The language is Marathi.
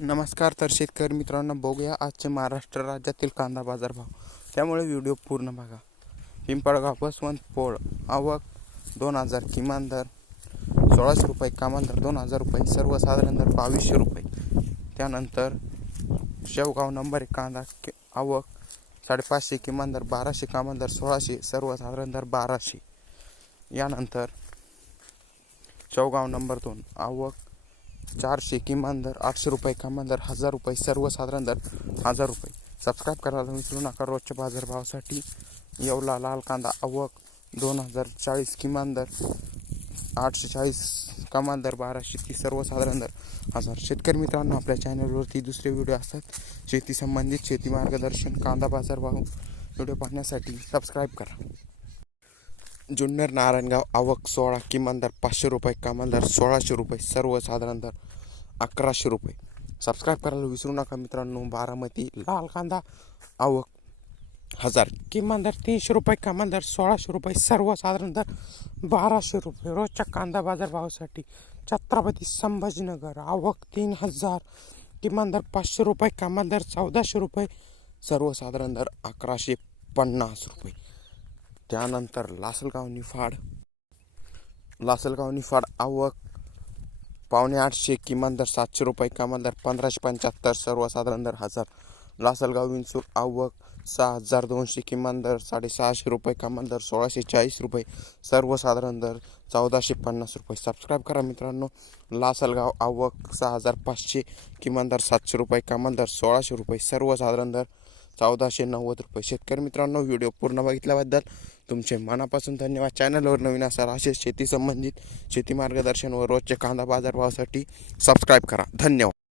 नमस्कार तर शेतकरी मित्रांनो बघूया आजचे महाराष्ट्र राज्यातील कांदा बाजार भाव. त्यामुळे व्हिडिओ पूर्ण बघा. पिंपळगाव बसवंत पोळ आवक दोन हजार किमान दर सोळाशे रुपये कमाल दर दोन हजार रुपये सर्वसाधारण दर बावीसशे रुपये. त्यानंतर शेवगाव नंबर एक कांदा कि- आवक साडेपाचशे किमान दर बाराशे कमाल दर सोळाशे सर्वसाधारण दर बाराशे. यानंतर शेवगाव नंबर दोन आवक चारशे किमान दर आठशे रुपये किमान दर हजार रुपये सर्वसाधारण दर हजार रुपये. सबस्क्राईब करायला विसरू नका. रोजच्या बाजारभावासाठी येवला लाल कांदा आवक दोन हजार चाळीस किमान दर आठशे चाळीस कमान दर बाराशे ती सर्वसाधारण दर. हजार शेतकरी मित्रांनो आपल्या चॅनलवरती दुसरे व्हिडिओ असतात. शेती संबंधित शेती मार्गदर्शन कांदा बाजारभाव व्हिडिओ पाहण्यासाठी सबस्क्राईब करा. जुन्नर नारायणगाव आवक सोळा किमान पाचशे रुपये कमाल सोळाशे रुपये सर्वसाधारण दर अकराशे रुपये. सबस्क्राईब करायला विसरू नका मित्रांनो. बारामती लाल कांदा आवक हज़ार किमान दर तीनशे रुपये कमाल दर सोळाशे रुपये सर्वसाधारण दर बाराशे रुपये. रोजच्या कांदा बाज़ार भावासाठी छत्रपती संभाजीनगर आवक तीन हज़ार किमान दर पाचशे रुपये कमाल दर चौदाशे रुपये सर्वसाधारण दर अकराशे पन्नास रुपये. त्यानंतर लासलगाव निफाड लासलगाव निफाड आवक पावणे आठशे किमान दर सातशे रुपये किमान दर पंधराशे पंच्याहत्तर सर्वसाधारण दर हजार. लासलगाव विंचूर आवक सहा हजार दोनशे किमान दर साडेसहाशे रुपये किमान दर सोळाशे चाळीस रुपये सर्वसाधारण दर चौदाशे पन्नास रुपये. सबस्क्राईब करा मित्रांनो. लासलगाव आवक सहा हजार पाचशे किमान दर सातशे रुपये किमान दर सोळाशे रुपये सर्वसाधारण दर चौदाशे नव्वद रुपये. शेतकरी मित्रांनो व्हिडिओ पूर्ण बघितल्याबद्दल तुमचे मनापासून धन्यवाद. चॅनलवर नवीन असाल असेच शेती संबंधित शेती मार्गदर्शन व रोजचे कांदा बाजारभावासाठी सबस्क्राईब करा. धन्यवाद.